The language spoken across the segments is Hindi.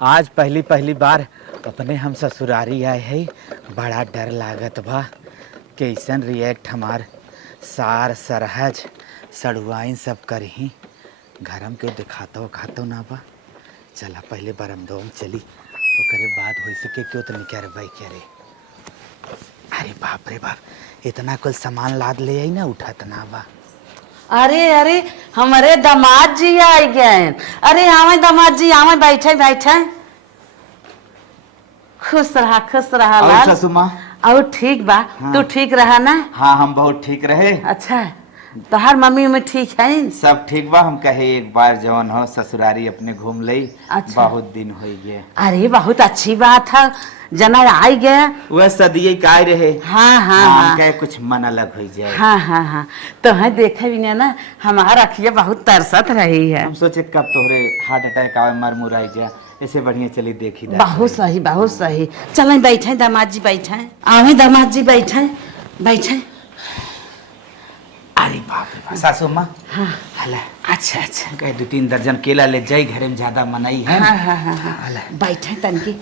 आज पहली पहली बार अपने हम ससुरारी आए है। बड़ा डर लागत बा कैसन रिएक्ट हमार सार सरहज सड़ुआइन सब करही। घरम के दिखातो खातो ना बा। चला पहले बरमदो में चली ओकरे बाद हो सके क्यों तो नहीं करे भाई करे। अरे बाप रे बाप इतना कुल सामान लाद ले आई ना उठत ना बा। अरे अरे हमारे दामाद जी आ गए। अरे आवे दामाद जी आवे बैठे बैठे। खुश रहा लाल। ससुमा और ठीक बा। हाँ। तू ठीक रहा ना? हाँ हम बहुत ठीक रहे। अच्छा तो हर मम्मी में ठीक है सब ठीक बा। हम कहे एक बार जवन हो ससुरारी अपने घूम लई। अच्छा। बहुत दिन हो गए। अरे बहुत अच्छी बात है जना आ गया। वह सदिये काय रहे। हाँ हाँ हम हाँ कहे कुछ मन अलग हो जाए। हाँ हाँ हाँ तो है देखे भी ना हमारा अखिया बहुत तरसत रही है। हम सोचे कब तोहरे हार्ट अटैक आवे मर मुराई जा ऐसे बढ़िया चली देखी दा। बहुत सही बहुत सही। चलें बैठे दामाद जी बैठे। आवे दामाद जी बैठे बैठे। अरे बाप रे बाप सासू माँ। हाँ हला अच्छा अच्छा कहे 2-3 दर्जन केला ले जाई घरे में ज्यादा मनाई है। हाँ हाँ हाँ हाँ हला बैठे तनकी।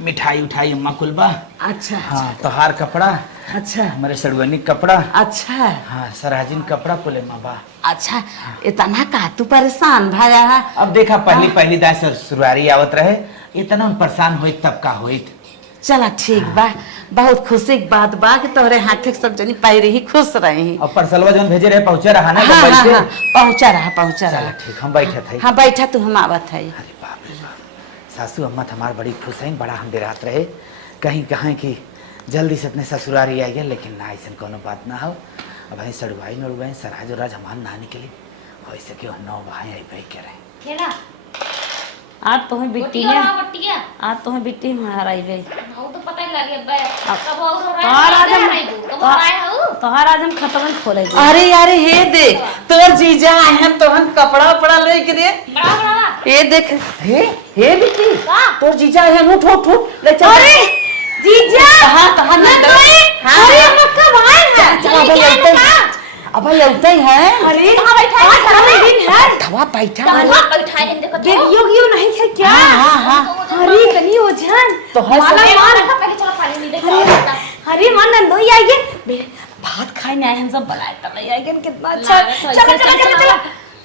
मिठाई उठाई अम्मा कुलबा। अच्छा हाँ तोहार कपड़ा अच्छा हमारे सड़ुआनी कपड़ा। अच्छा हाँ सराजिन कपड़ा कुले माँ बा। अच्छा इतना का तू परेशान भाया है। अब देखा पहली पहली दाय ससुरारी आवत रहे इतना परेशान होई तब का होई। चला ठीक बा। बहुत खुशी की बात बा कि तोहरे हाथे सब जनी पाई रही खुश रही। और परसलवा जौन भेजे रहे पहुंचे रहा ना हाँ मोबाइल हाँ से। हाँ पहुंचा रहा चला ठीक हम बैठे थे। हाँ बैठा तू हम आवत है। अरे बाप रे बाप सासू अम्मा हमार बड़ी खुश हैं। बड़ा हम बेरात रहे कहीं कहाँ की जल्दी से अपने ससुरारी आई है लेकिन ना ऐसा कोनो बात ना हो। अब भाई सड़ुआई नड़ुआई सराज उराज हमार ना निकली हो सके नौ भाई आई भाई करें। आज तुम्हें बिट्टी ने आज तुम्हें बिट्टी मार आई गई। तोहार आज हम खत्म खोले। अरे यारे हे देख तोर जीजा आए हैं तोहन कपड़ा उपड़ा लेके रे। ये देख हे बिट्टी तोर जीजा आए हैं। उठ उठ उठ ले चल। अरे जीजा हाँ तोहन ना हाँ अरे मक्का भाई है अब लौटे है। अरे कहां बैठा है? दिन है थवा बैठा है। कहां बैठा है देखो तो योगियो नहीं है क्या? हां हां अरे कनी ओझन तो है माला मान पहले चलो पानी नहीं देखो। अरे मन नंदोई आई गे भात खाने आए हम सब बनाए तब आई गे कितना अच्छा। चला चला चला चला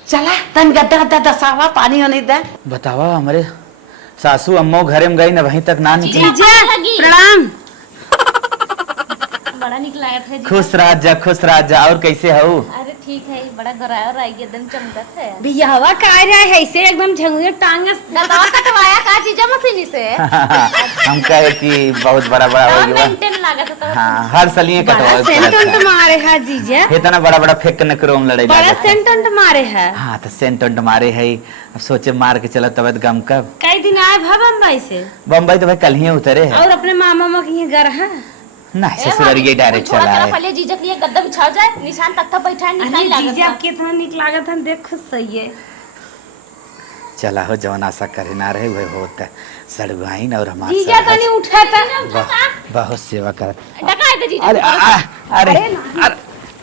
चला तन गद्दा गद्दा दसावा पानी होने दे। बतावा हमारे सासू अम्मो घरे में गई ना वहीं तक ना निकली। प्रणाम। बड़ा निकला है। खुश राज जा और कैसे हो? अरे ठीक है बड़ा गराया और आई एकदम चमकत है। बियाहवा का रहा है ऐसे एकदम झंगुए टांग दवा कटवाया का चीज मशीनी से। हम कहे कि बहुत बड़ा बड़ा हो गया। मेंटेन लागत है। हाँ हर सलिए कटवाए सेंट मारे है जीजा। इतना बड़ा बड़ा फेंक न करो हम लड़ाई बड़ा सेंट मारे है। हाँ तो सेंट मारे है। अब सोचे मार के चलो तबियत गम कब। कई दिन आए भा बम्बई से? बम्बई तो भाई कल ही उतरे है। और अपने मामा मामा के घर है ना ससुरारी के डायरेक्ट चला है। पहले जीजा के लिए गद्दा बिछा जाए निशान तक तक बैठा है निशान लागत। जीजा कितना निक लागत है देख खुश सही है। चला हो जवन आशा करे ना रहे वह होता है। सड़ुआइन और हमारे जीजा तो नहीं उठा था। बहुत सेवा कर। डका है जीजा। अरे अरे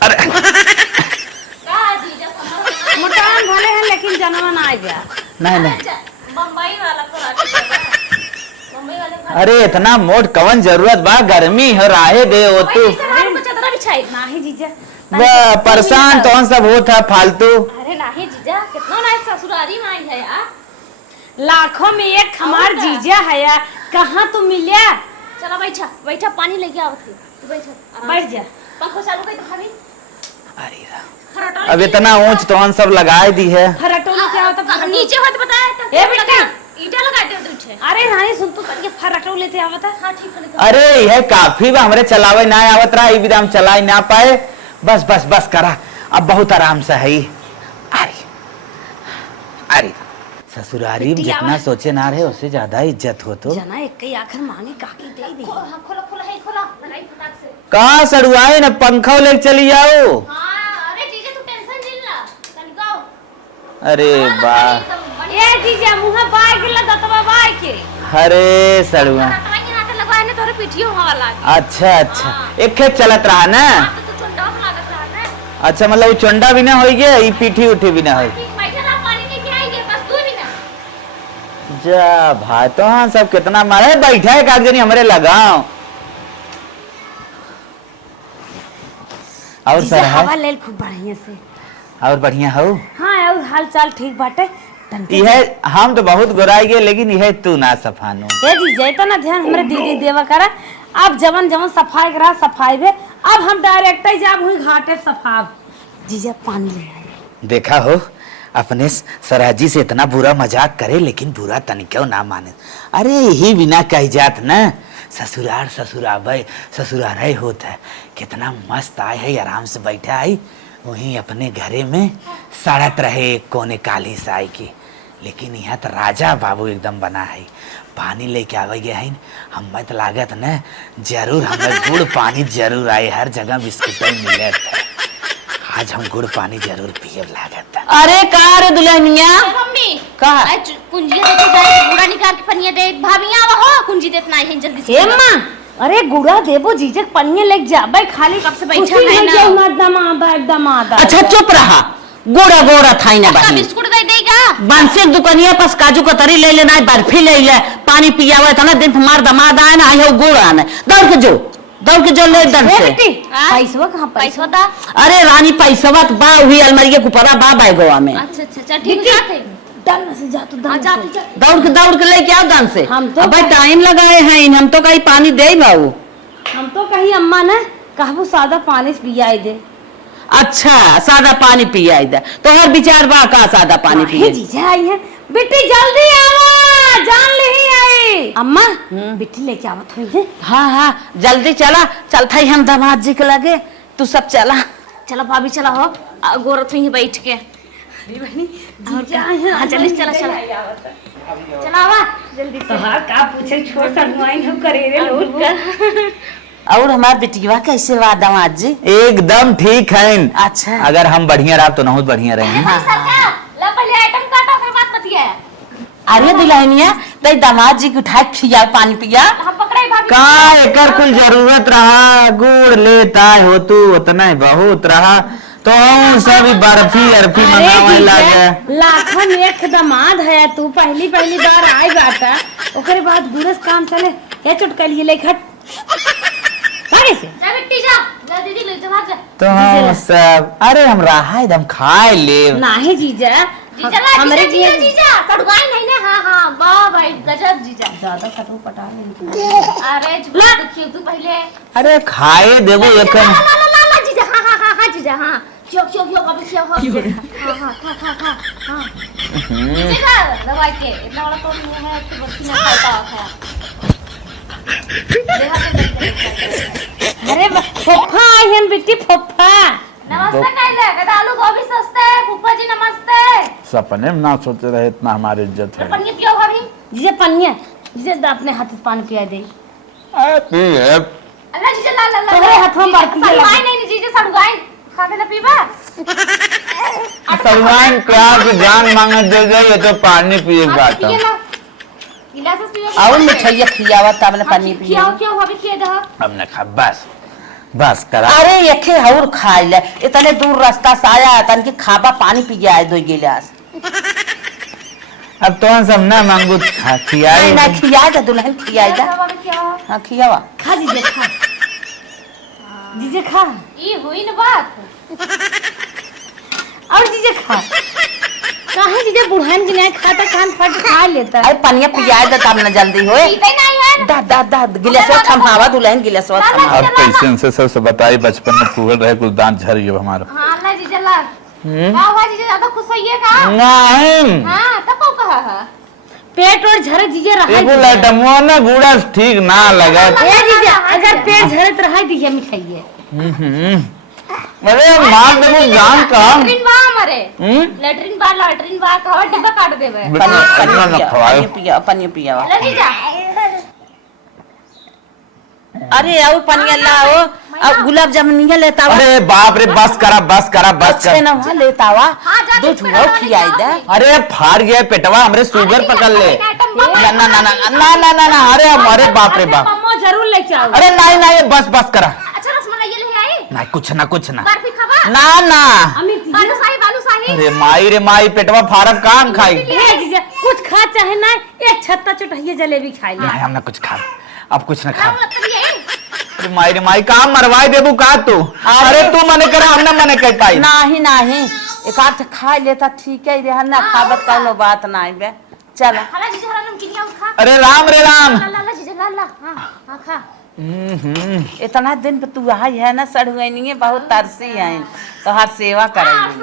अरे का जीजा समझ मकान भले है लेकिन जनवन आ गया। नहीं बम्बई वाला को राजी बम्बई वाले अरे इतना मोट कवन जरूरत बा गर्मी हो राहे दे हो तू चदरा बिछाई नाही जीजा परेशान तो सब होता फालतू। अरे नहीं जीजा कितना ना ससुरारी में आई है यार। लाखों में एक हमार जीजा है यार। कहाँ तू मिलिया? चलो बैठा बैठा पानी लेके आओ तू बैठा बैठ जा। पंखा चालू कर तो भाभी। अरे अब इतना ऊंच तो सब लगाए दी है। फरटोलो क्या होता? नीचे होत बताया था। ए बेटा ईटा लगा दे पीछे। अरे रानी सुन तू करके फरटो लेते आवता। हां ठीक है। अरे यह काफी बा हमरे चलावे ना आवत रहा ई हम चला ना पाए। बस बस बस करा अब बहुत आराम से है। अरे अरे ससुरारी में जितना सोचे ना रहे उससे ज्यादा इज्जत हो तो जना एक कई आखिर मांगे काकी दे दी। हां खोलो खोलो है खोलो लड़ाई फटाक से। कहां सड़ुआए ना पंखा लेके चली जाओ। हां अरे जीजा तू टेंशन नहीं ला तनिकाओ। अरे वाह ए जीजा मुंह बाय के लगतवा बाय के। अरे सड़ुआ टटाई हाथ लगवाए ने तोरे पिटियो हवा लागी। अच्छा अच्छा एक खेत चलत रहा ना। तो चुंडा लागत रहा ना। अच्छा मतलब वो चंडा भी ना होई गया ई पीठी उठी भी ना होई। ठीक बैठे रहा पानी लेके आएंगे बस 2 मिनट। जा भाई तो हाँ सब कितना मारे बैठा है कागजनी हमरे लगाओ और जीजा सर हवा है लेल खूब बढ़िया से। और बढ़िया हो हाँ और हाल चाल ठीक बाटे। यह हम तो बहुत गोराई गए लेकिन यह तू ना सफानो ए जीजा तो ना ध्यान हमरे दीदी देवा करा। अब जवन जवन सफाई करा सफाई में अब हम डायरेक्ट ही जाब हुई घाटे सफाब। जीजा पानी ले आए। देखा हो अपने सराजी से इतना बुरा मजाक करे लेकिन बुरा तनिको ना माने। अरे यही बिना कही जात ना ससुरार ससुराबे ससुरारे होता है। कितना मस्त आए है आराम से बैठा है वहीं अपने घरे में सड़त रहे एक कोने काली साई की। लेकिन यहाँ तो राजा बाबू एकदम बना है। पानी लेके आवे गए हैं हम तो लागत न जरूर हमें गुड़ पानी जरूर आए हर जगह बिस्कुट मिले आज हम गुड़ पानी जरूर पिए लागत। अरे का रे दुल्हनिया मम्मी का आज कुंजी देते जाए गुड़ा निकाल के पनिया दे भाभिया हो कुंजी देतना है जल्दी से। ए मां अरे गुड़ा देबो जीजक पनिया लेके जा भाई खाली कब से बैठा है ना दमाद। अच्छा चुप रहा गोड़ा गोड़ा थाई ना बाही बिस्कुट दे देगा बांसे दुकानिया पास काजू कतरी ले लेना बर्फी ले ले पानी पियावे था ना दिन मार दमाद आए ना आयो गुड़ आने दौड़ के जो ले दर से पैसा कहां पैसा दा। अरे रानी पैसवा बा हुई अलमारी के ऊपर बा बाय गोवा में। अच्छा अच्छा ठीक है डन से जा तो दन से दौड़ के लेके आओ दन से। हम तो भाई टाइम लगाए हैं हम तो कहीं पानी दे बाबू। हम तो कहीं अम्मा ने कहबो सादा पानी पियाई दे। अच्छा सादा पानी पिया दे तो हर विचार बा का सादा पानी पिए जीजा आई है बेटी जल्दी आवा जान नहीं आई अम्मा बेटी लेके आवत होई है। हाँ जल्दी चला चलता ही हम दामाद जी के लगे तू सब चला। चलो भाभी चला हो गोरत हुई बैठ के बहनी जीजा हां जल्दी चला चलावा जल्दी से। तोहार का पूछे छोड़ सगवाइन हम करे रे लोग कर। और हमार बेटिया कैसे बा दामाद जी? एकदम ठीक है। अच्छा अगर हम बढ़िया रहा तो बहुत बढ़िया रहेंगे। ला पहले आइटम काटो फिर बात बतिया। अरे दुल्हनिया तई दामाद जी के उठा खिया पानी पिया हम पकड़ाई भाभी का एकर कुल जरूरत रहा गुड़ लेता हो तू उतना ही बहुत रहा तो हम सब बर्फी अरफी मंगावे लागे। लाखन एक दमाद है तू पहली बार आई बाटा ओकरे बाद गुरस काम चले ये चुटकली ले खट आगे से जा बेटी जा दीदी ले जा तो हम सब अरे हम रहा एकदम खाए ले नहीं जीजा हमारे जीजा कड़वाई नहीं ना। हां वाह भाई गजब जीजा ज्यादा कटू पटा ले। अरे देखिए तू पहले अरे खाए देबो एक ला जीजा हां जीजा हां क्यों अभी क्यों हो हां जीजा दवाई के इतना बड़ा तो नहीं है कि बच्ची ना खाता है। अरे फुफा आई हम बेटी फुफा नमस्ते कहले कहता आलू गोभी सस्ते फुफा जी नमस्ते। सपने में ना सोचे रहे इतना हमारी इज्जत है। पनिया पियो भाभी जीजा पनिया जीजा अपने हाथ से पानी पिया दे। अल्लाह जीजा ला तोरे हाथ में बात पिया सलवाई नहीं जीजा सलवाई खाने ना पीबा सलमान क्या की जान मांगे दे दे ये तो पानी पिए बात है। गिलास से पियो और मिठाई खियावा तब ने पानी पिया क्यों भाभी खिया दे हमने खा बस करा। अरे यखे और खाई ले इतने दूर रास्ता से आया तन के खाबा पानी पी गया है 2 गिलास। अब तो हम सब ना मांगू खियाई ना खिया दे दुल्हन खिया दे। हां खियावा खा जीजे खा ये हुई ना बात और जीजे खा काहे जीजे बुढ़ान के नहीं खाता कान फट खा लेता। अरे पनिया पिया दे तब ना जल्दी होए पीते नहीं है दा गिलास थमावा दुल्हन गिलास थमा। अब कैसे से सबसे बताई बचपन में फूल रहे कुछ दांत झर गए हमारा। हां ला जीजे ला वाह जीजे ज्यादा खुश होइए का नहीं हां तब को कहा है पेट और झरे जीजे रहा एगो लटमुआ ना गुड़ा ठीक ना लगा। ए जीजे अगर पेट झरत रहा दिखे मिठाइए अरे मार देबो जान का लेटरिन बा मरे लेटरिन बा का डिब्बा काट देबे पनिया पिया ले जीजा। अरे आओ पनिया लाओ अब गुलाब जामुन नहीं लेता वा। अरे बाप रे बस करा अच्छे ना वहां लेता वा दूध हुआ खियाई दे। अरे फाड़ गया पेटवा हमरे शुगर पकड़ ले ना अरे हमारे बाप रे बाप मम्मा जरूर लेके आओ। अरे नहीं बस करा अच्छा रसमलाई ले आई नहीं कुछ ना बर्फी खावा ना ना अमित जीजा अरे माई रे माई पेटवा फारब काम खाई हे जीजा कुछ खा चाहे ना एक छत्ता चटहिए जलेबी खाई ले नहीं हमने कुछ खा अब कुछ ना खा अरे माई रे माई काम मरवाई देबू का तू अरे तू मने करे हमने मने कर पाई नहीं एक आध खा लेता ठीक है रे ना खाबत कोनो बात नहीं बे चल अरे राम रे राम इतना दिन पे तू आई है ना सड़ुआनी बहुत तरसी है तो हर सेवा करेगी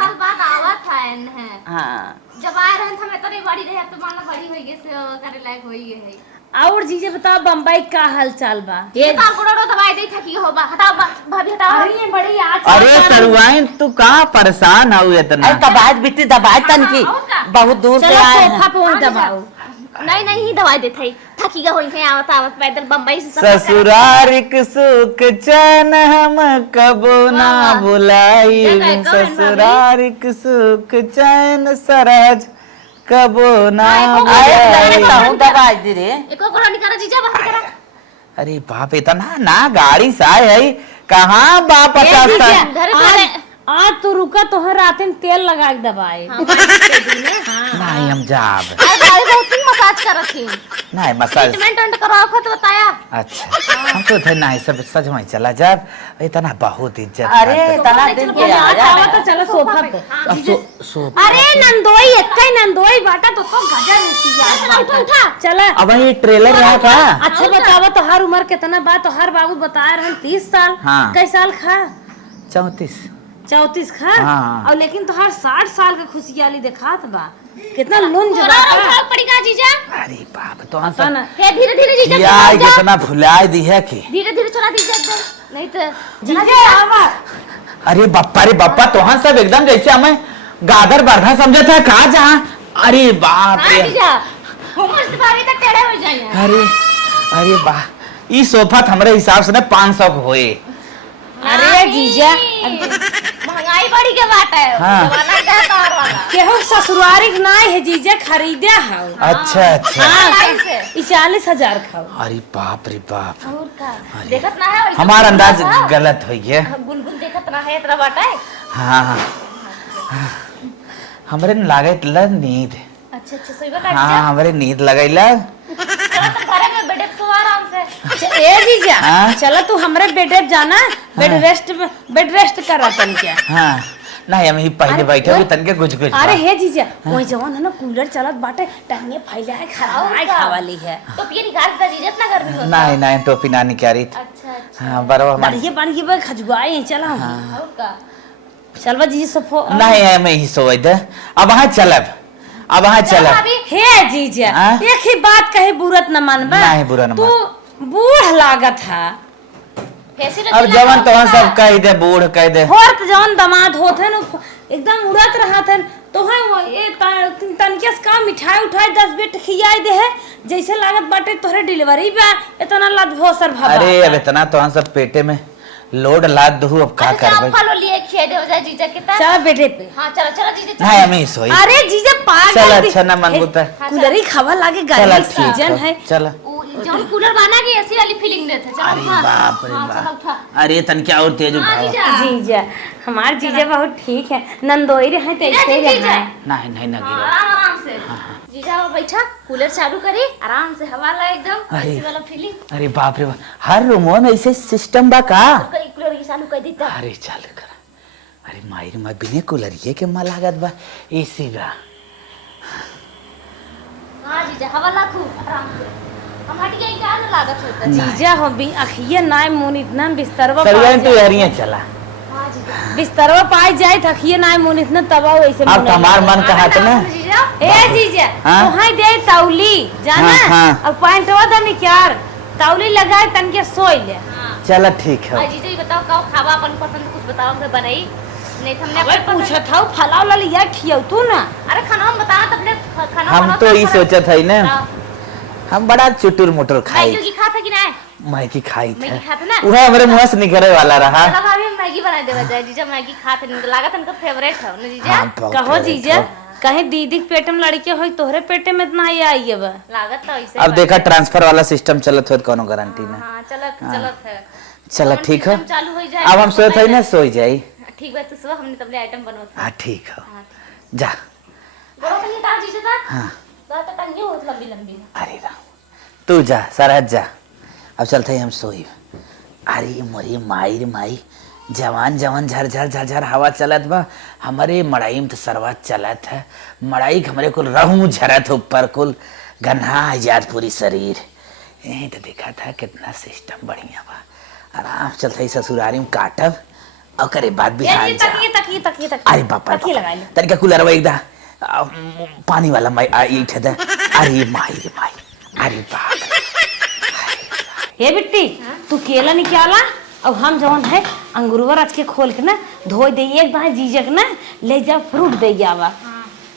हाँ जब आए रहन हमें तो नहीं बड़ी रहे तो मानो बड़ी होई गे सेवा करे लायक होई गे है और जीजा बताओ बम्बई का हालचाल बा ये तार कोड़ो दवाई दे थकी होबा हटाओ भाभी हटाओ अरे बड़ी आज अरे सरुआइन तू कहाँ परेशान हो इतना अरे दबाई बिट्टी दबाई तन की बहुत दूर से चलो आए सोफा पे वहीं दबाओ नहीं ही दवाई दे थई थकी गा होई है आवत पैदल बम्बई से ससुरारिक सुख चैन हम कबो ना बुलाई ससुरारिक सुख चैन सरज कबो ना बुलाई दबाई दे रे एको कोड़ा निकाला जीजा बाहर करा अरे बाप इतना ना गाड़ी से आए है कहाँ बाप ए जीजा, पचास आज तो रुका तो हर रात में तेल लगा के दबाए नहीं हम जाब भाई बहुत मसाज कर रखी नहीं मसाज ट्रीटमेंट एंड कराओ खत बताया अच्छा हम तो थे नहीं सब सच में चला जब इतना बहुत इज्जत अरे इतना दिन के आया तो चलो सोफा पे अब सो अरे नंदोई एक नंदोई बाटा तो गजब चला उठा चला अब ये ट्रेलर रहा का अच्छा बतावा तो हर उम्र कितना बात तो हर बाबू बताया रहन 30 साल हाँ। कई साल खा 34 34 खा हाँ। और लेकिन तो हर 60 साल का खुशहाली दिखात बा कितना लोन जवाब उठा पड़ेगा जीजा अरे बाप तो हम सब हे धीरे धीरे जीजा यार कितना भुलाए दी है कि धीरे धीरे चला दीजिए एकदम नहीं तो जीजा आवा अरे बाप्पा तो हम सब एकदम जैसे हमें गादर बरधा समझे थे कहा जहाँ अरे बाप हां रे जीजा उम्र से भाभी तक टेढ़े हो जाए अरे अरे वाह ई सोफा हमारे हिसाब से ना 500 को होए अरे जीजा महंगाई बढ़ी के बात है हाँ। जमाना का तार वाला केहू ससुरारिक नाय है जीजा खरीदे हाउ अच्छा अच्छा महंगाई से 40,000 खाओ अरे बाप रे बाप और का देखत ना है वैसे हमारा अंदाज गलत हो गया गुनगुन देखत ना है इतना बाटा है हाँ हमरे न लागे ला नींद अच्छा अच्छा सही बता हाँ हमरे नींद लगैला चलो तुम घरे में बैठे सो आराम से ए जीजा हाँ? चलो तू हमरे बेड जाना बेड रेस्ट करा तन क्या हाँ नहीं हम ही पहले बैठे हुए तनके कुछ कुछ अरे हे जीजा वही जवान है ना कूलर चलत बाटे टंगे फैलाए खराब खावाली है तो ये निकाल दे जीजा इतना गर्मी होता नहीं नहीं टोपी ना निकाली थी अच्छा अच्छा हाँ बराबर हमारे बढ़िए बे खजुआए चला और का चलवा जी सफो नहीं है मैं ही सोच दे अब वहाँ चलब अब वहाँ चलब भाभी हे जीजा हाँ? एक ही बात कहे बुरत न मानबा नहीं बुरा न तू बूढ़ लागत है कैसे अब जवन तो सब कह दे बूढ़ कह दे और तो जवन दामाद होते न एकदम उड़त रहा थे तो है वो ये तनके से का मिठाई उठाई 10 बेट खियाई दे है जैसे लागत बाटे तोहरे डिलीवरी बा इतना लद भोसर भबा अरे अब इतना तो हम सब पेटे में लोड लाद दू अब का अच्छा आप करबे फलो लिए खेदे दे हो जाए जीजा के तार चल बेटे पे हां चलो चलो जीजा चलो। नहीं हम ही सोई अरे जीजा पागल चल दे- अच्छा ना मन बुता कूलर खावा लागे चल गर्मी ठीक सीजन है चल वो जब कूलर बना के एसी वाली फीलिंग देते चलो अरे उठा। बाप रे हाँ, चलो बाप उठा। अरे तन क्या और तेज हाँ, उठाओ जीजा जीजा हमार जीजा बहुत ठीक है नंदोई रहे तो ऐसे ही जीजा। रहे नहीं नहीं ना गिरो आराम से जीजा वो बैठा कूलर चालू करी आराम से हवा ला एकदम अरे। एसी वाला फीलिंग अरे बाप रे बाप हर रूमों में ऐसे सिस्टम बा का कई कूलर की चालू कर देता अरे चल कर अरे मायर मा बिने कूलर ये के मा लागत बा एसी बा हां जीजा हवा ला खूब आराम से हम हट गए क्या ना लागत होता जीजा हो भी अखिए नाय मुन इतना बिस्तरवा चलिए तो हरिया चला हां जीजा बिस्तरवा पाई जाए थकिए नाय मुन इतना तवा वैसे अब हमार मन कहा था ना जीजा ए जीजा हाँ? तो हाय दे तौली जाना हाँ, हाँ। अब पैंटवा द निकार तौली लगाए तन के सोई ले हां चला ठीक है जीजा ये बताओ का खावा अपन पसंद कुछ बताओ हमसे बनाई नहीं तो हमने अबे अपने पसंद पूछत हूं फलाव ला लिया खियौ तू ना अरे खाना हम बताना तो अपने खाना हम तो ये सोचत है ना हम बड़ा चुटुर मुटुर खाई मैगी खा था कि नहीं मैगी खाई मैगी थे खाते ना वह हमारे मुंह से निकले वाला रहा चलो भाभी हम मैगी बना देवा जाए जीजा मैगी खाते नहीं तो लागत उनका फेवरेट है ना जीजा हाँ, बहुत कहो favorite जीजा है। कहीं दीदी के पेट में लड़के होई तोहरे पेटे में इतना ही आई है बा लागत तो ऐसे अब देखा ट्रांसफर वाला सिस्टम चलत हो कोनो गारंटी ना हाँ चलत चलत है चला ठीक है सिस्टम चालू हो जाए अब हम सोच है ना सोई जाई ठीक बा तू सुबह हमने तबले आइटम बनवा। हाँ ठीक है, हाँ जा। गोरा तनी ता जीजा ता। हाँ तो टंगी बहुत लंबी लंबी। अरे राम, तू जा सरहद जा, अब चलते हम सोई। अरे मोरी माई रे माई, जवान जवान झरझर झरझर हवा चलत बा। हमारे मड़ाई में तो सरवा चलत है, मड़ाई हमरे कुल रहूं झरत ऊपर कुल गन्हा आजाद पूरी शरीर। यही तो देखा था कितना सिस्टम बढ़िया बा। आराम चलते ससुरारी में काटब और करे बात भी हाल जा। तकी अरे बापा तकी लगा ले। तनिका कूलर एकदा पानी वाला माई ईठ दे। अरे माई रे माई, अरे बाप। हे बिट्टी तू केला निकाला अब हम जवन है अंगूरवा रच के खोल के ना धो दे एक बार जीजक ना ले जा फ्रूट दे आवा।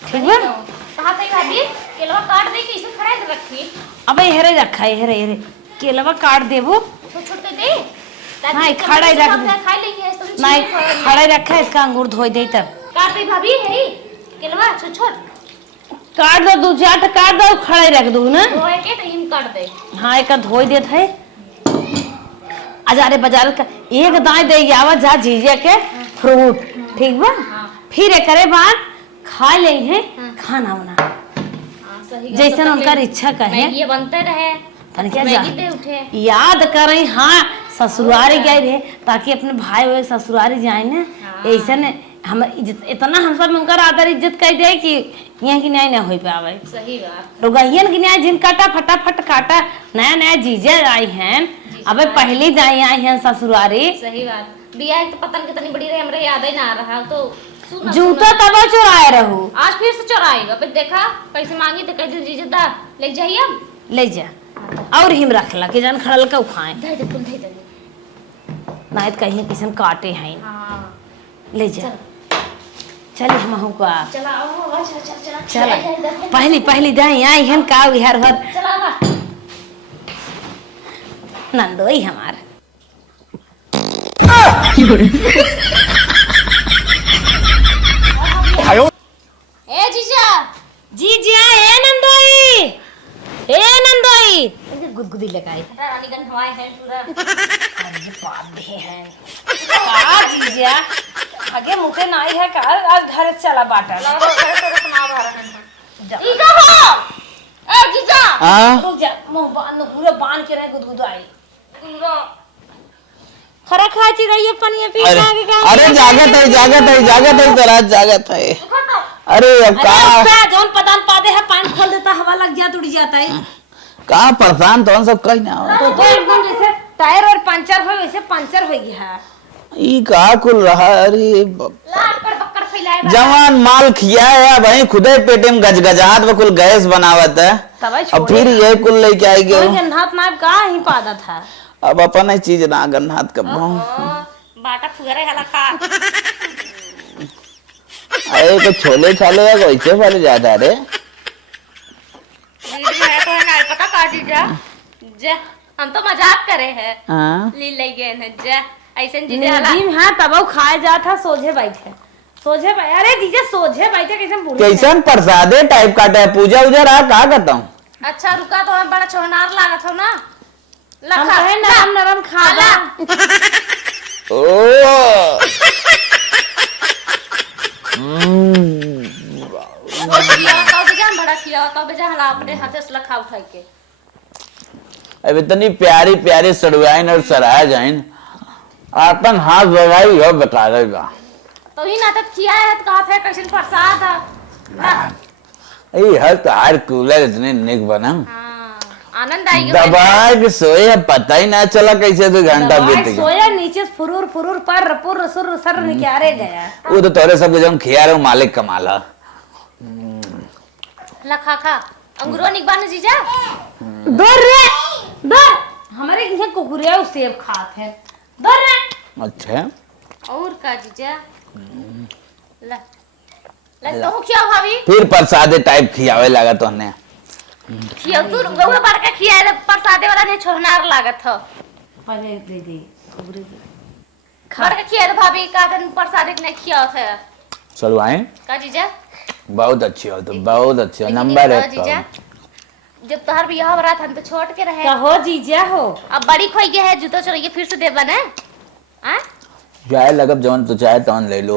ठीक है कहां से भाभी केलवा काट दे के इसे खड़ा कर रखी। अबे हेरे रखा है, हेरे केलवा काट देबो। छोड़ छोड़ के दे नहीं खड़ा ही रख दे, खा लेंगे तो नहीं खड़ा ही रखा है, इसका अंगूर धो दे तब काट दे भाभी। है केलवा छोड़ छोड़ काट दो, दो चाट काट दो, खड़ा ही रख दो ना। धोए के तो हिम काट दे। हाँ एक धोई देत है। अजारे बाजार का एक दाई दे आवा जा जीजे के फ्रूट। ठीक बा फिर एकरे बाद खा ले हैं खाना वाना सही जैसे उनका इच्छा कहे ये बनते रहे तन क्या जा मैगी दे उठे। याद करें हाँ ससुरारी गए रहे ताकि अपने भाई वो ससुरारी जाए ना। ऐसे ने हम इतना हम सब उनका आदर इज्जत कर दे कि यहाँ की न्याय ना हो पावे। सही बात। रुगहियन की न्याय जिन काटा फटाफट काटा नया नया जीजे आई हैं। अबे पहली जाई आई हैं ससुरारी। सही बात। बिया तो पतन कितनी बड़ी रही हमरे याद ही ना रहा तो जूता तब चुराए रहू। आज फिर से चुराएगा फिर देखा कैसे मांगी तो कह दे जीजा दा ले जाइए ले जा और हिम रखला कि जान खड़ल का उखाए दे दे तुम दे दे नहीं तो कहीं किसन काटे हैं। हां ले जा चले हम का चला आओ चल चल पहली पहली दाई आई हैं का बिहार भर चला बा नंदोई हमार ए जीजा जीजा ए नंदोई ए नंदोई ऐसे गुदगुदी लगाई रानी गन हवाए है पूरा। अरे बाप बे है का जीजा आगे मुके नाई है का आज घर चला बाटा लगा घर तो सुना भरा है। जीजा हो ए जीजा हाँ रुक जा मुंह बांध पूरा बांध के रहे गुदगुदाई पूरा खरा खाची रही है पानी पी अरे के का अरे जागत है तो रात जागत है। अरे अब का जौन पतान पादे है पानी खोल देता हवा लग जाता उड़ जाता है। कहाँ परेशान तो सब कहीं ना हो। तो एकदम जैसे टायर और पंचर हो वैसे पंचर हो गया है। ई का कुल रहा। अरे लाट पर बक्कर फैलाए जवान माल खिया है भाई खुदे पेटे में गजगजात में कुल गैस बनावत है। अब फिर ये कुल लेके आई गयो। गन्नाथ नाप का ही पादा था। अब अपन ही चीज ना गन्नाथ कब बाटा फुगरे हला खा। अरे तो छोले छाले या वैसे वाले ज्यादा रे। वीडियो है तो है ना पता का जीजा जा हम तो मजाक करे हैं। हाँ ली ले गए हैं जा ऐसे जीजा हला नदीम है तब वो खाए जाता सोझे बैठे अरे जीजा सोझे बैठे कैसे भूल कैसन प्रसादे टाइप का है पूजा उजा रहा कहा करता हूँ। अच्छा रुका तो हम बड़ा छोनार लागत हो ना हम लखा कहे नरम नरम खा ला ओ तो बेजा बड़ा किया तो बेजा हला अपने हाथ से लखा उठाई के। अब इतनी प्यारी प्यारी सड़वाइन और सराय जाइन अपन हाथ लगाई हो बता देगा। तो ही नाटक किया है तो कहा थे कैसे प्रसाद है। ये हर तार कूलर इतने निक बना हाँ आनंद आई दबा के सोए पता ही ना चला कैसे 2 घंटा बीत गया। सोया नीचे फुरूर फुरूर पर पुर सुर सर निकारे गया। वो तो तोरे सब जब खिया रहे मालिक कमाला। लखा खा अंगूरो निकबाने जीजा दर रे दर हमारे यहाँ कुकुरिया सेब खाते हैं दर रे। अच्छा और का जीजा ला ला तो क्या भाभी फिर प्रसादे टाइप खियावे लगा तो ने खिया तू गौरा बार का खिया है प्रसादे वाला ने छोहनार लागत हो। पहले दे दे कुकुरी दे बार का खिया है भाभी का दिन प्रसादे ने खिया थे सड़वाएं का जीजा बहुत अच्छी हो तो बहुत अच्छी नंबर है जीजा जब तोहर बियाह हो रहा था हम तो छोड़ के रहे कहो जीजा हो अब बड़ी खोई गया है जूतो चढ़िए फिर से दे बने चाय लगब जवन तो चाय तवन ले लो।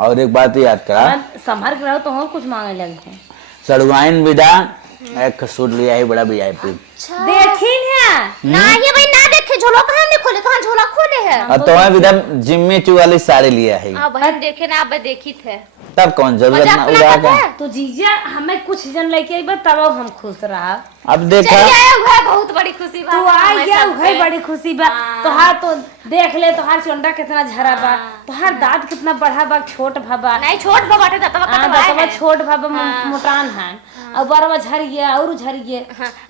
और एक बात याद करा, संभर के रहो तो हम कुछ मांगे लगे सड़ुआइन विदा एक सूट लिया है बड़ा वीआईपी। देखी है ना ये भाई ना देखे झोला कहाँ नहीं खोले, कहाँ झोला खोले है। और तुम्हें विदा जिम्मे चू वाली साड़ी लिया है। हाँ बहन देखे ना, अब देखी थे तब कौन जरूरत ना उड़ा का। तो जीजा हमें कुछ जन लेके आई तब हम खुश रहा। अब देखा चलिए बहुत बड़ी खुशी बा। तू आ गया भाई बड़ी खुशी बा। तोहार तो देख ले, तोहार चोंडा कितना झरा बा, तोहार दांत कितना बड़ा बा, छोट भाबा नहीं छोट बा बाटे तब दांतवा छोट भाबा मोटान है और बरवा झर गया और झर गया।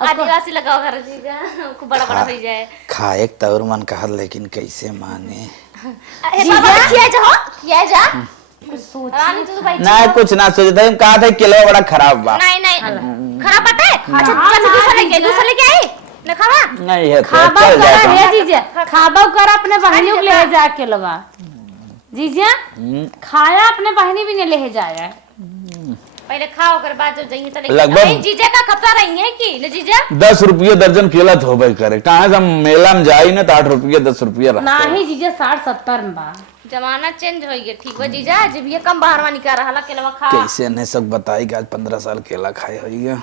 आदिवासी लगाओ घर जीजा खूब बड़ा बड़ा हो जाए। खाए तौर मन कहत लेकिन कैसे माने। बाबा किया जा रानी तो भाई ना कुछ ना सोचता हूँ, कहा था किलो बड़ा खराब बा। नहीं खराब बात है। अच्छा दूसरा लेके आई ना खावा नहीं है तो खाबा चल करा जाता है जीजा, खाबा कर अपने बहनियों को ले जा के लवा जीजा, खाया अपने बहनी भी ने ले जाया। पहले खाओ कर बाद जब जाइए तो लगभग जीजा का खपता रही है कि ले जीजा 10 रुपये दर्जन केला तो होबे करे। कहाँ से हम मेला में जाई ना तो 8 रुपये 10 रुपये ना ही जीजा 60-70 में बा। जमाना चेंज हो गया। ठीक है जीजा, जब ये कम बाहर निकाल रहा केला खा कैसे ने सब बताई कि आज 15 साल केला खाए हो गया।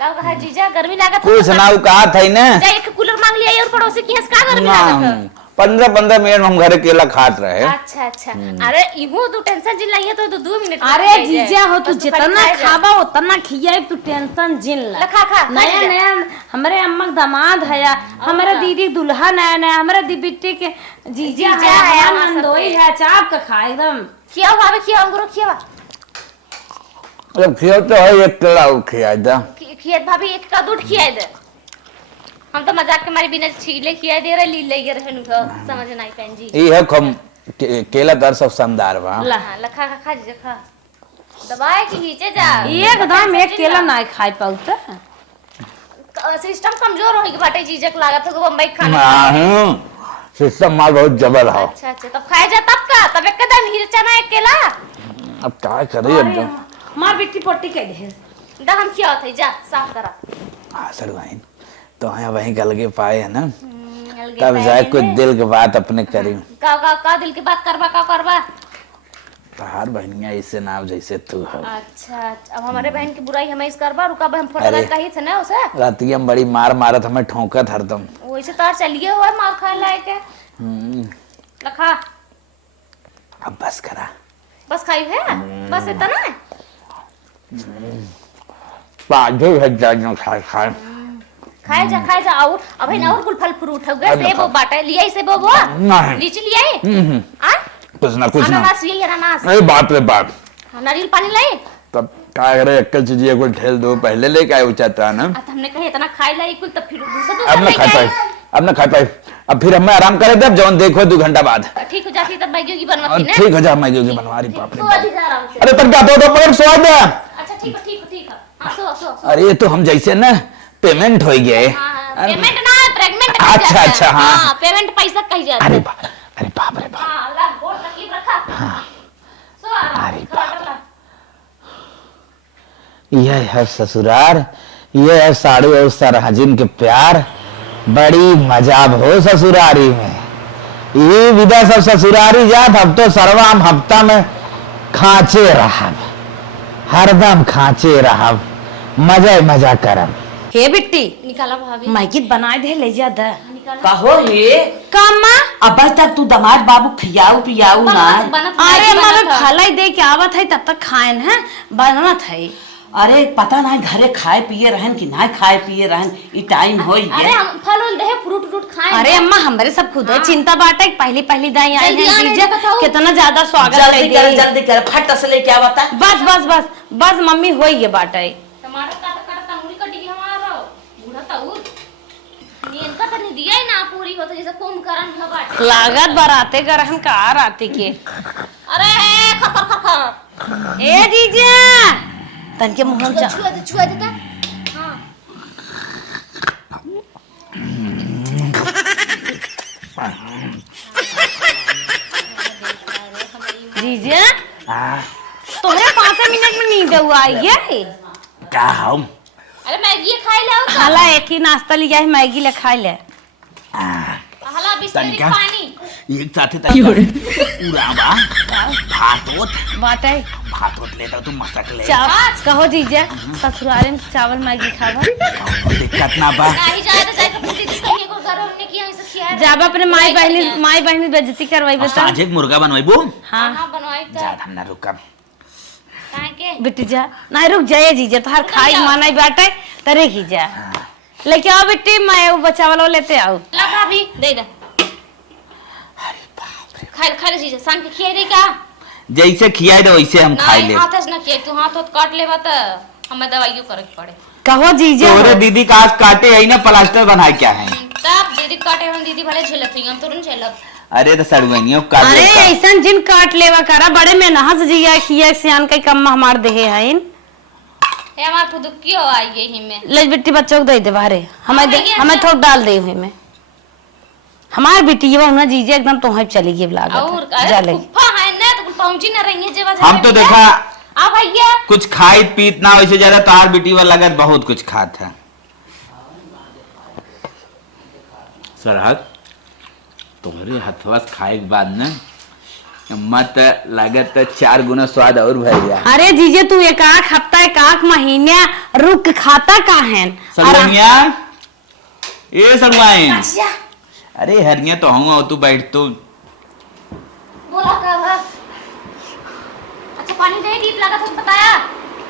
कब कहा जीजा गर्मी लागत कुछ ना वो कहा था ना एक कूलर मांग लिया और पड़ोसी की हंस का गर्मी लागत 15 मिनट में हम घरे केला खात रहे। अच्छा अरे इहो तू टेंशन जिन लाइए तो 2 मिनट अरे जीजा हो तू जितना खाबा उतना खियाई, तू टेंशन जिन ला। खा नया हमारे अम्मा दामाद है, हमारे दीदी दुल्हा नया, हमारे बिट्टी के जीजा है, नंदोई है, चाप का खा एकदम खियाओ भाभी खियाओ अंगूर खियावा। जब खिया तो है एक केला खिया दे खियात भाभी एक का दूध खियाए दे। हम तो मजाक के मारे बिना छीले खिया दे रहे लीले गे रहनु को समझ नहीं पैन जी। ई है कम केला दर सब शानदार बा। लखा खा जी खा दबाए के नीचे जा एकदम एक केला ना खाई पाऊ त सिस्टम कमजोर होई के बाटे जीजक लागत हो बम्बई खाना। सिस्टम माल बहुत जबर है। अच्छा तब खाए जा तब का तब एकदम हिरचा ना एक केला। अब क्या करे अब मार बिट्टी पोटी कह दे दा हम खिया थे जा साफ करा। हाँ सड़ुआइन तो यहाँ वहीं गलगे पाए है ना, तब जाए कुछ दिल की बात अपने करी। का दिल की बात करवा तहार बहनिया ऐसे नाव जैसे तू हो। अच्छा अब हमारे बहन की बुराई हमें इस करवा रुका हम फोटो कही थे ना उसे रातिया में बड़ी मार मारत हमें ठोकत हरदम। वैसे तार चलिए हुआ मार खा लाए के लखा। अब बस करा बस खाई है बस इतना है। पाँचों है खाए जा और अभी ना और कुल फल फ्रूट हो गए सेब बाटे लिया से वो नहीं लीची लिया आ कुछ ना अनानास ये अनानास अरे बाप रे बाप नारियल पानी लाए तब क्या करे अक्कल चीज को ठेल दो पहले लेके आए चाहता है ना। हमने कहे इतना खाई लाई कुल तब फिर अब ना खा पाए अब ना खा पाए अब फिर हमें आराम करे तब जवन देखो 2 घंटा बाद ठीक हो जाती तब मैगी की बनवाती ना। ठीक हो जा मैगी की बनवा रही बाप रे तो अभी जा आराम से। अरे तब क्या तो पकड़ स्वाद है। अच्छा ठीक है हां सो अरे तो हम जैसे ना पेमेंट हो गए। पेमेंट ना प्रेगनेंट अच्छा हाँ पेमेंट पैसा कही जाता अरे है। बाप रे बाप। हां अल्लाह बहुत तकलीफ रखा। हाँ सो अरे बाप यह है ससुराल, यह है साड़ू और सरहजिन के प्यार। बड़ी मजा हो ससुरारी में। ये विदा सब ससुरारी जात अब तो सर्वाम हफ्ता में खांचे रहब, हरदम खांचे रहब, मजा करब। हे बिट्टी निकाला भाभी मैगी बनाए दे ले जा द कहो हे कामा। अब तक तू दामाद बाबू खियाऊ पियाऊ ना। अरे हमारे फलाई दे के आवत है तब तक खाएन है बनत है। अरे पता नहीं घरे खाए पिए रहन कि ना खाए पिए रहन ई टाइम हो अरे गया। हम फल उल दे फ्रूट खाए। अरे अम्मा हमारे सब खुद है चिंता बाटे पहली दाई आई जल्दी है आने जीजा दे बताओ। कितना ज्यादा स्वागत जल्दी कर फट से ले क्या बता। बस मम्मी होई है बाटे। टमाटर काट तंगुरी कटी की हमारा बूढ़ा ताऊ नीन का तो नहीं दिया ही ना पूरी होता जैसे कुंभकर्ण का बाट लागत बराते गरहन का राती के। अरे खर ए जीजा तन के मुंह में छुआ देता हां जीजा तुम्हें 5 मिनट में नींद हुआ है क्या हम अरे मैगी खाई ले खाला एक ही नाश्ता लिया है मैगी ले खाई ले। हला बिस्किट पानी एक साथे उड़ावा बाटे भात लेता तू मसक ले चावल कहो जीजा ससुराल में चावल मैगी खावा दिक्कत ना बा नहीं जाए तो जाए अपनी दीदी कहिए को घर उन्होंने किया ऐसा किया है जाब अपने माई बहनी बेइज्जती करवाई बता साझे मुर्गा बनवाइबो हाँ हां बनवाई तो जा हम ना रुकब काहे के बेटी जा नहीं रुक जाए जीजा तोहार खाई मानाई बाटे तरे ही जा लेके आओ बेटी मैं वो बच्चा वाला लेते आओ ला भाभी दे दे खा ले चीज शाम के खिया दे का जैसे खियाए दो वैसे हम खाई ले हाथ से ना किए तू हाथ काट लेबा त हमें दवाइयो करे के पड़े कहो जीजा तोरे दीदी का काटे है ना प्लास्टर बनाए क्या है तब दीदी काटे हम दीदी भले झेलत हुई हम तुरंत झेलब अरे तो सड़वनियो काट अरे ऐसन जिन काट लेवा करा बड़े में नहस जिया खिया सियान के कम हमार देहे हैं हे हमार फुदुकियो आई गई ही में ले बेटी बच्चों को दे दे बाहरे हमें थोड़ा डाल दे हुई में हमार बेटी ये ना जीजे एकदम तो हम चली गई लागत और अरे फुफा है ना तो पहुंची ना रही है जेवा हम तो देखा आ भैया कुछ खाई पीत ना वैसे ज्यादा तार बेटी वाला लगत बहुत कुछ खात है सरहद तुम्हारे हथवा खाए के बाद ना मत लागत 4 गुना स्वाद और भैया अरे जीजे तू एक हफ्ता एक महीने रुक खाता का है सड़ुआइया ए सड़ुआइन अरे हरिया तो हूँ तू बैठ तो बोला का बा अच्छा पानी दे दीप लगा तुम बताया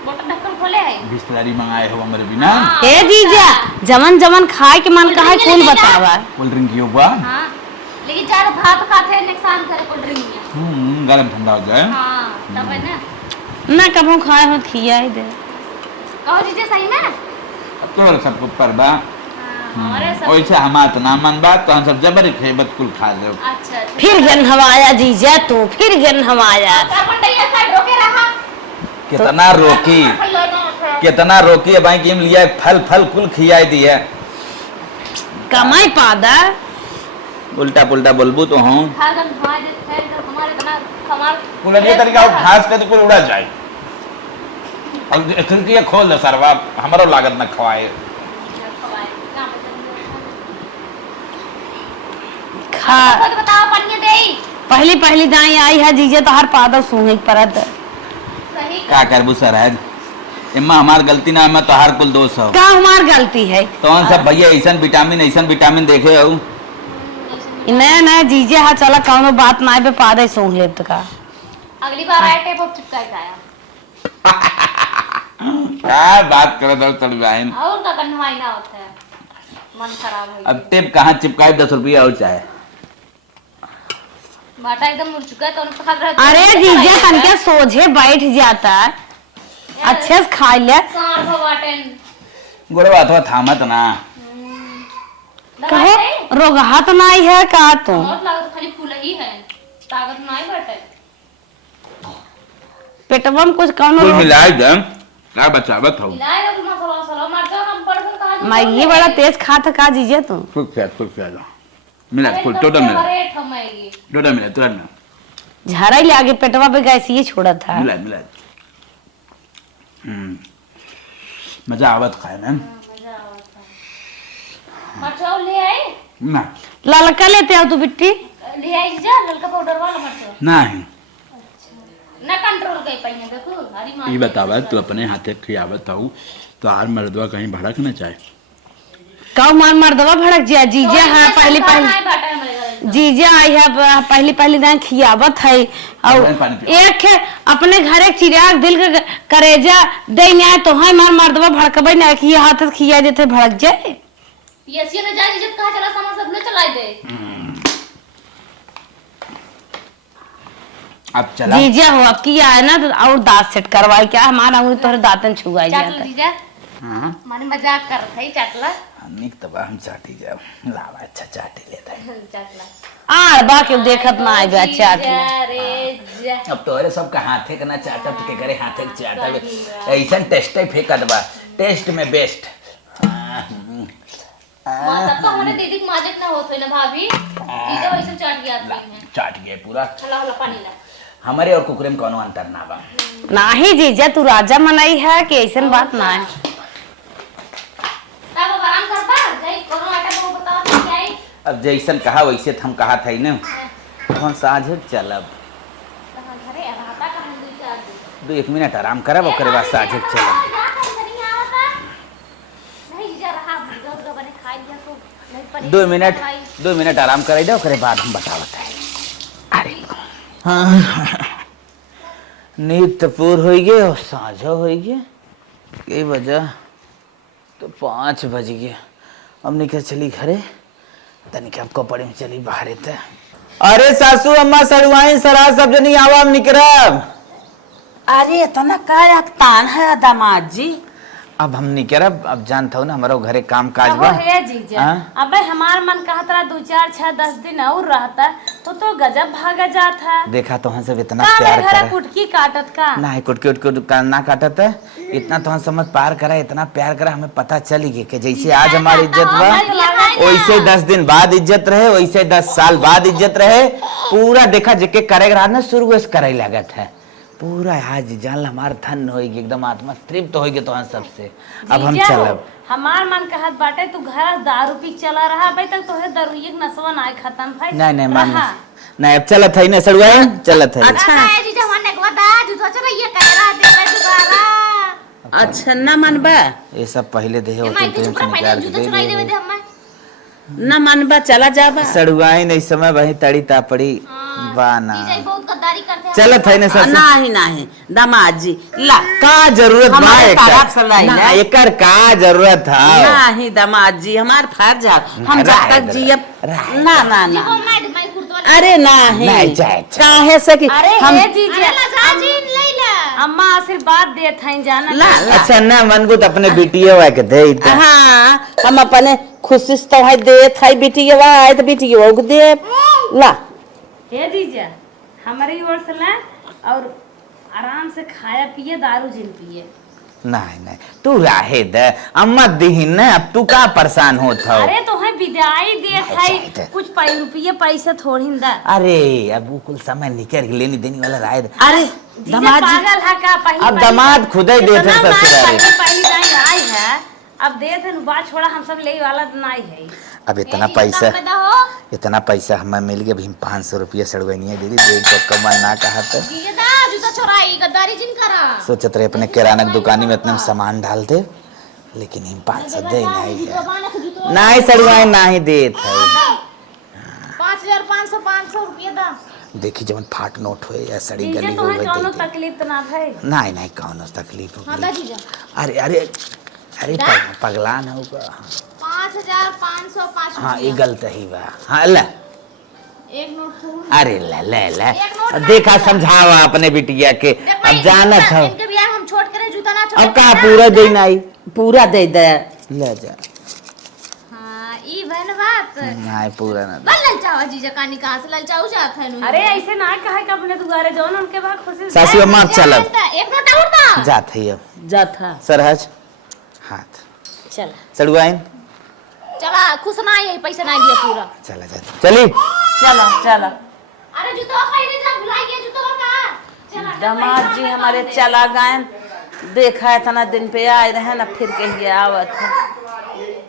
बोतल ढक्कन खोले है बिस्लरी मंगाए हो हमरे बिना हे जीजा जमन जमन खाए के मन कहा कौन बतावा कोल्ड ड्रिंक की हुआ हां लेकिन ज्यादा भात खाते नुकसान करे कोल्ड ड्रिंक में गरम ठंडा हो जाए हां तब है ना कबो खाए हो खिया ही दे कहो जीजे सही में अब तो सबको परबा अरे सब वैसे हमार ना मन बात तो हम सब जबर खेबत कुल खा ले अच्छा फिर गन हवाया जीजा तू फिर गन हवाया मंडैया साइड रोके रहा कितना रोकी भाई कि हम लिया फल फल कुल खियाई दिया कमाई पादा उल्टा पुल्टा बोलबू तो हूँ खागन हमारे खैर हमारे तना हमार कुल ये तरीका घास के तो कुल उड़ा जाए और खिड़की खोल दे सरवा हमारो लागत न खवाए खा खुद बताओ पानी दे पहली पहली दाई आई है जीजे तो हर पादा सूंघ परत सही का करबू सरहद इम्मा हमार गलती ना मैं तो हर कुल दोष हो का हमार गलती है तो सब भैया ऐसा विटामिन देखे हो नया नया जीजे हा चला कौनो बात ना पे पादे सूंघ ले तो का अगली बार आए टेप अब चिपका के आया क्या बात करे दो चल बहन और का कन्हवाई ना होता है मन खराब हो अब टेप कहाँ चिपकाए 10 रुपया और चाहे बाटा एकदम मुड़ चुका है तो उनको खा रहा अरे जीजे तनके सोझे बैठ जाता अच्छे से खा ले सार भवाटन गोड़वा अथवा थामत ना कहो रोगहा तो नहीं है का तू बहुत लागत खाली फूल ही है ताकत नहीं बटे पेटवा में कुछ कौनो कुल मिलाए दे क्या बचावत हो इलाज है मसाला मसाला मार दो हम पड़ गए कहां मैं ये बड़ा तेज खाता का जीजे तू कुल क्या मिला कुल टोटल मिला अरे ठमाएगी टोटल मिला तुरंत ना झाड़ा ही आगे पेटवा पे गैस ये छोड़ा था मिला मजा आवत खाए मैम मजा आवता है मरचाओ ले आई ना ललका लेते हो तू बिट्टी ले आई जा ललका पाउडर वाला मरचाओ नहीं ना कंट्रोल कई पाइने देखो हरी मां ये बतावा तू अपने हाथे खियावत हो तो आर मर्दवा कहीं भड़क न चाहे कौ मार मर्दवा भड़क जा जीजे हाँ पहली जीजे आई है पहली दिन खियावत है और एक अपने घर एक चिड़िया दिल के करेजा दे ना तो है मार मर्दवा भड़कबे ना कि हाथ से खिया देते भड़क जाए ये सी ने जा इज्जत कहा चला सामान सब ले चलाई दे अब चला जीजे हो अब किया है ना तो और दांत सेट करवाई क्या हमारा उंगली तोरे दांतन छुआई चाटल जाता जीजा हां माने मजाक कर रहा है चाटला निक तब हम चाटी जाओ लावा अच्छा चाटी लेता है चाटला आर बा के देखत ना आए बा चाट अरे जा अब तोरे सब का हाथे के ना चाटत के करे हाथे के चाटब ऐसा टेस्ट है फेंकत बा टेस्ट में बेस्ट तब तो हमारे दीदी की माजक ना होत है ना भाभी जीजा वैसे चाट गया आती है चाट गए पूरा हला हला पानी ला हमारे और कुकरे में कोनो अंतर ना बा नाही जीजा तू राजा मनाई है कि ऐसन बात ना है तब आराम करता जाई कोनो आटा को बताओ क्या है अब जैसन कहा वैसे हम कहा था ना हम साझे चलब कहाँ घरे रहता कहाँ 2-4 दिन। 1 मिनट आराम करब ओकरे बाद साझे चलब। नहीं जीजा रहा मुर्गा बने खा लिया तो नहीं पनीर 2 मिनट आराम करे दे ओकरे बाद हम बतावत है। अरे हाँ नींद तो पूर हो गए और साझो हो गए कई वजह तो 5 बज गए। अब निकल चली घरे तनिक आपको पड़े में चली बाहर थे। अरे सासू अम्मा सड़ुआइन सरा सब जनी आवा हम निकरब। अरे इतना का तान है दामाद जी। अब हम निकरब अब जानता हूँ ना हमारा घरे काम काज बा। हे जीजा अबे हमार मन कहत रहा 2 4 6 10 दिन और रहता तो गजब भागा जात है। देखा तो हमसे इतना का प्यार मेरे घरे करे कुटकी काटत का ना कुटकी उटकी ना काटत है इतना तो हम समझ पार करा इतना प्यार करा हमें पता चल गया कि जैसे आज हमारी इज्जत बा वैसे 10 दिन बाद इज्जत रहे वैसे 10 साल बाद इज्जत रहे। पूरा देखा जेके करे रहा ना शुरू से करे लागत है पूरा आज जान हमार धन होगी एकदम आत्मा तृप्त होगी तो हम सबसे। अब हम चलब हमार मन कहत बाटे तू घर दारू पी चला रहा भाई तक तोहे दारू एक नसवा ना खत्म भाई नहीं मान नहीं अब चलत है ना सड़ुआ चलत है। अच्छा जीजा मन एक बार जो चला ये कह रहा दे दोबारा। अच्छा ना मनबा ये सब पहले दे हो मैं तो चुप रह पहले जूता चुराई देवे दे हमें ना मनबा चला जाबा। सड़ुआई नहीं समय वही तड़ी तापड़ी बाना जीजा बहुत गद्दारी करते हैं। चलत है ना ससुर नहीं दामाद जी ला का जरूरत बा हमारे तालाब सलाई ना ना। एकर का जरूरत है नहीं दामाद जी हमार फर्ज है हम जब तक जियब ना ना ना वो मैं कुर्ता अरे नहीं नहीं, जाए, जाए। काहे से कि अरे हम हे जीजा लाजाजीन लैला अम्मा आशीर्वाद देत हैं जाना ला ला अच्छा ना मनगुत अपने बिटिया वा के दे इतना। हाँ हम अपने खुशी से तो है देत है बिटिया वा है तो बिटिया को दे ला। हे जीजा हमारी ओर से ला और आराम से खाया पिए दारू जिन पिए। नहीं तू राहे दे अम्मा दीहिन ने अब तू का परेशान होत हो। अरे तो है विदाई देत अच्छा, है कुछ रुपये पैसे थोड़ी दा। अरे अब वो कुल समय निकल के लेनी देनी वाला राय दे। अरे जीजा दामाद जी पागल है का पहली अब दामाद खुद ही देते हैं ससुराल। पहली टाइम आई है अब देत है बात छोड़ा हम सब ले वाला नहीं है। अब इतना पैसा हमें मिल गया भी 500 रुपया सड़गनिया दीदी दे तो कमा ना कहा तो जीजा जूता चुराई गद्दारी जिन करा। सोचत रहे अपने किराना की दुकानी में इतना सामान डाल दे लेकिन हम 500 दे नहीं है नहीं सड़ुआई नहीं देत है। 5500 रुपया दा देखी जब फाट नोट हो या सड़ी जीजा गली तो हो है कौनो गई तकलीफ तो ना भाई। नहीं कौनो तकलीफ हां हो दा जीजा अरे अरे अरे पगलान होगा 5505 हाँ ये गलत ही बा हाँ ले एक नोट खून अरे ले देखा समझावा अपने बिटिया के अब जानत हो इनके बियाह हम छोड़ करे जूता ना अब का पूरा दिन आई पूरा दे दे ले जा हां ई बहन बात नहीं पूरा ना बल ललचावा जीजा कानी कहां से ललचाऊ जात है नु। अरे ऐसे ना कहे कि अपने दुआरे जौन उनके बाद खुशी से सासी अम्मा अब चलब एक नोट और दा जात है अब जा था सरहज हाथ चल सड़ुआइन चला खुश ना यही पैसा ना दिया पूरा। चला जा चली चलो चलो अरे जूता पहले जा भुला गया जूता का चला दामाद जी हमारे चला गए देखा इतना दिन पे आए रहे ना फिर कहिए आवत है।